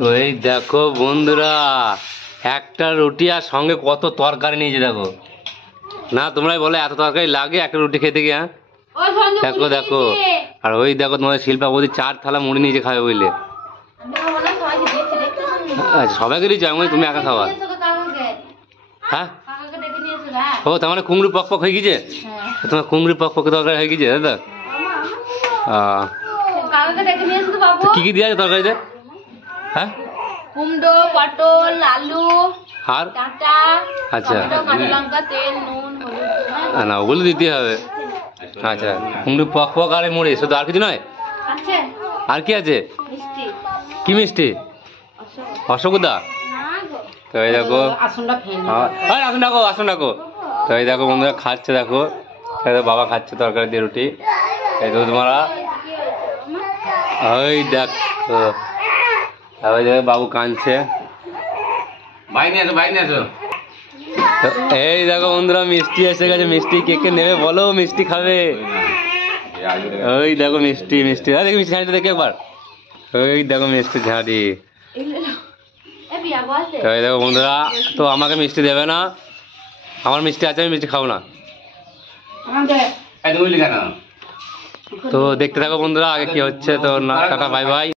তো এই দেখো বন্ধুরা, একটা রুটি আর সঙ্গে কত তরকারি নিয়েছে দেখো। না তোমরাই বলো এত তরকারি লাগে একটা রুটি খেতে গিয়ে? দেখো দেখো, আর ওই দেখো তোমাদের শিল্পা বৌদি 4 থালা মুড়ি নিয়েছে খাবে বুঝলে। আচ্ছা সবাইকে দিচ্ছ, আমি তুমি একা খাওয়া? হ্যাঁ ও তার মানে কুমড়ো পক পক হয়ে গেছে, তোমার কুমড়ো পক পক তরকারি হয়ে গেছে দাদা। কি কি দিয়ে আছে তরকারিতে? হ্যাঁ কুমড়ো, পটল, আলু আর ডাঁটা, আচ্ছা কাঁচা লঙ্কা, তেল, নুন, হলুদ। না ওগুলো দিতে হবে। আচ্ছা কুমড়ো পক পক আর মুড়ি, শুধু আর কিছু নয়? আছে আর কি আছে? মিষ্টি। কি মিষ্টি? অশোকদা। তো এই দেখো আসুন ডাকো আসুন ডাকো। তো এই দেখো বন্ধুরা খাচ্ছে দেখো, বাবা খাচ্ছে তরকারি দিয়ে রুটি। এই দুধ মারা, ওই দেখো ওই দেখো বাবু কাঁদছে। এই দেখো বন্ধুরা মিষ্টি এসে গেছে, মিষ্টি কে কে নেবে বলো, মিষ্টি খাবে? ওই দেখো মিষ্টি মিষ্টি, দেখি মিষ্টি ঝাঁড়িটা দেখি একবার। ওই দেখো মিষ্টি ঝাঁড়ি। তো এই দেখো বন্ধুরা, তো আমাকে মিষ্টি দেবে না, আমার মিষ্টি আছে আমি মিষ্টি খাবো না। তো দেখতে থাকো বন্ধুরা আগে কি হচ্ছে। তো টাটা বাই বাই।